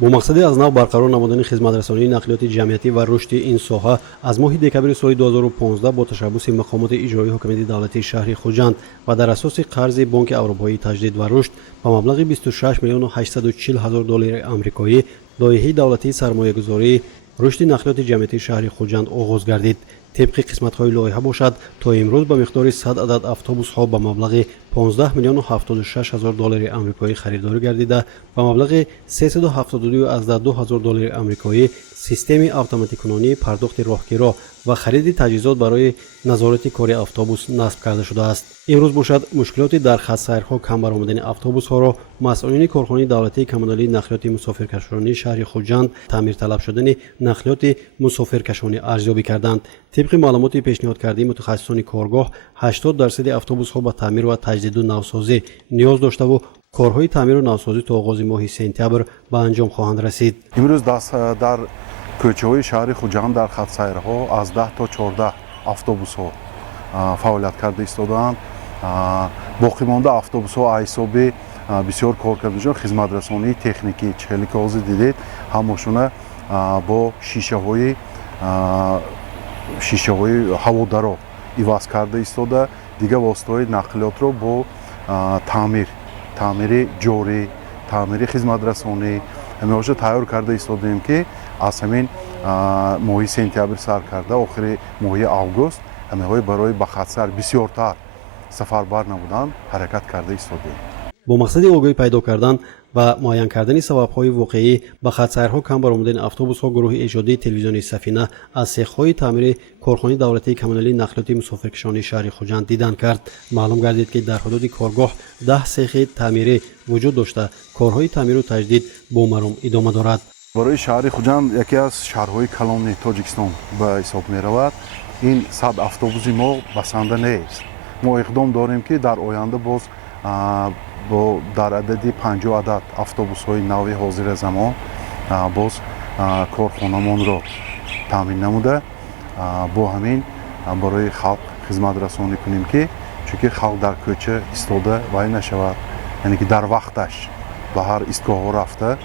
با مقصد از نو برقرار نمودن خدمترسانی نقلیات جمعیتی و رشد این ساحه از ماه دکبر سال 2015 با تشبث مقامات اجرایی حکومت دولتی شهر خوجند و در اساس قرض بانک اروپایی تجدید و رشد با مبلغ 26 میلیون و 840 هزار دلار آمریکایی لایحه دولتی سرمایه‌گذاری رشد نقلیات جمعیتی شهر خوجند آغاز گردید. طبق قسمت‌های لایحه باشد تا امروز به مقدار 100 عدد اتوبوس‌ها با مبلغ 15 میلیون و 76 هزار دلار آمریکایی خریداری گردیده با مبلغ 372 هزار دلار آمریکایی سیستم اتوماتیک پرداخت راهگیرا و خرید تجهیزات برای نظارت کاری اتوبوس نصب کرده شده است. امروز باشد مشکلاتی در خط سیرها کم برآمدن اتوبوس‌ها را مسئولین کارخانه دولتی کمونالی نقلیات مسافرکشانی شهر خوجند تعمیر طلب شدن نقلیات مسافرکشانی ارزیابی کردند. طبق معلومات پیشنهاد کرده متخصصان کارگاه 80% اتوبوس‌ها با تعمیر و تجدید و نوسازی نیاز داشته و کارهای تعمیر و نوسازی تا آغاز ماه سپتامبر به انجام خواهند رسید. امروز در کوچه‌های شهر خوجند در خط سیرها از 10 تا 14 اتوبوس‌ها فعالیت کرده ایستادند. باقی مانده اتوبوس‌ها حساب بسیار کارکردشان خدمترسانی تکنیکی 40 کاغذی دیدید همشون با شیشه‌های هوادارا عوض کرده ایستاده. دیگه واسطه‌های نقلیات رو با تعمیر جاری تعمیر خدمترسانی همیشه تیار کرده ایستادیم که از همین ماه سپتامبر سر کرده آخر ماه آگوست همیشه برای به خط سر بسیارتر سفربر نبودن حرکت کرده ایستادیم. با مقصد آگاهی پیدا کردن و معین کردن سبب‌های واقعی به خط سیرها کم برآمدن اتوبوس‌ها گروه ایجادی تلویزیونی سفینه از سیخ‌های تعمیر کارخانه دولتی کمونالی نقلیات مسافرکشانی شهر خوجند دیدن کرد. معلوم گردید که در حدود کارگاه 10 سیخ تعمیری وجود داشته کارهای تعمیر و تجدید با مرام ادامه دارد. برای شهر خوجند یکی از شهرهای کلان تاجیکستان به حساب می‌رود. این 100 اتوبوس ما بسنده نیست. ما اقدام داریم که در آینده باز با در عدد 50 عدد اتوبوس‌های نوی حاضر زمان باز کارخانه‌مان را تامین نموده با همین برای خلق خدمت رسانی کنیم که چون خلق در کوچه ایستاده وای نشود، یعنی که در وقتش به هر ایستگاه رفته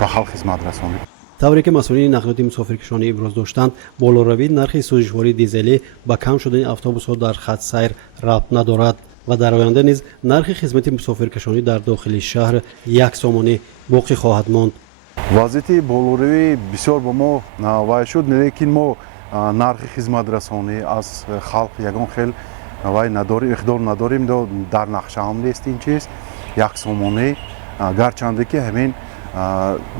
به خلق خدمت رسانی. طوری که مسئولین نقلیات مسافرکشانی ابراز داشتند بالوروی نرخ سوزشواری دیزلی با کم شدن اتوبوس‌ها در خط سیر ربط ندارد و در آینده نیز نرخ خدمت مسافرکشانی در داخل شهر یک سامانی باقی خواهد ماند. وضعیت بالوروی بسیار با ما وای شد، لیکن ما نرخ خدمت رسانی از خلق یگان خیل وای نداریم، اقدار نداریم، در نقشه هم نیست این چیز یک سامانی، گرچنده که همین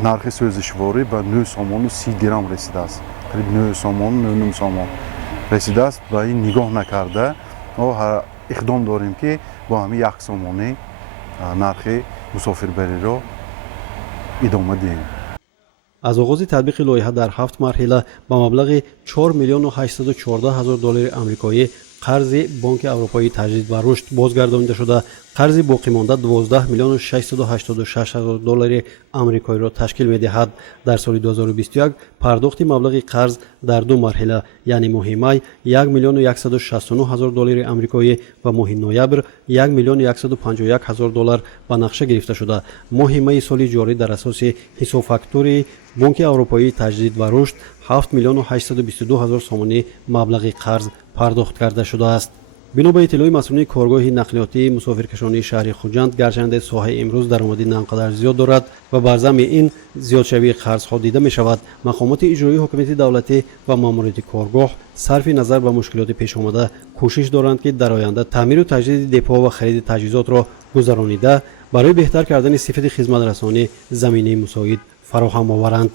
نرخ سوزشواری به 9 سامان و 30 گرم رسیده است، قریب 9 سامان 9 سامان رسیده است. و این نگاه نکرده ما اقدام داریم که با همین یک سامانی نرخ مسافربری را ادامه دهیم. از آغاز تطبیق لایحه در 7 مرحله با مبلغ 4 میلیون و 814 هزار دلار آمریکایی قرض بانک اروپایی تجدید و رشد بازگردانیده شده. قرض باقی مانده 12 میلیون و 686 هزار دلار آمریکایی را تشکیل می‌دهد. در سال 2021 پرداخت مبلغ قرض در 2 مرحله یعنی ماه می 1 میلیون و 169 هزار دلار آمریکایی و ماه نوامبر 1 میلیون و 151 هزار دلار به نقشه گرفته شده. ماه می سال جاری در اساس حساب فاکتوری بانک اروپایی تجدید و رشد 7 میلیون و 822 هزار سومانی مبلغ قرض پرداخت کرده شده است. بنا به اطلاع مسئولین کارگاه نقلیاتی مسافرکشانی شهر خوجند گرچنده ساحه امروز درآمدی نانقدر زیاد دارد و بر ضمن این زیادشوی قرضها دیده می شود، مقامات اجرایی حکومت دولتی و ماموریت کارگاه صرف نظر به مشکلات پیش آمده کوشش دارند که در آینده تعمیر و تجدید دپو و خرید تجهیزات را گذرانیده برای بهتر کردن صفت خدمت رسانی زمینه مساعد فراهم آورند.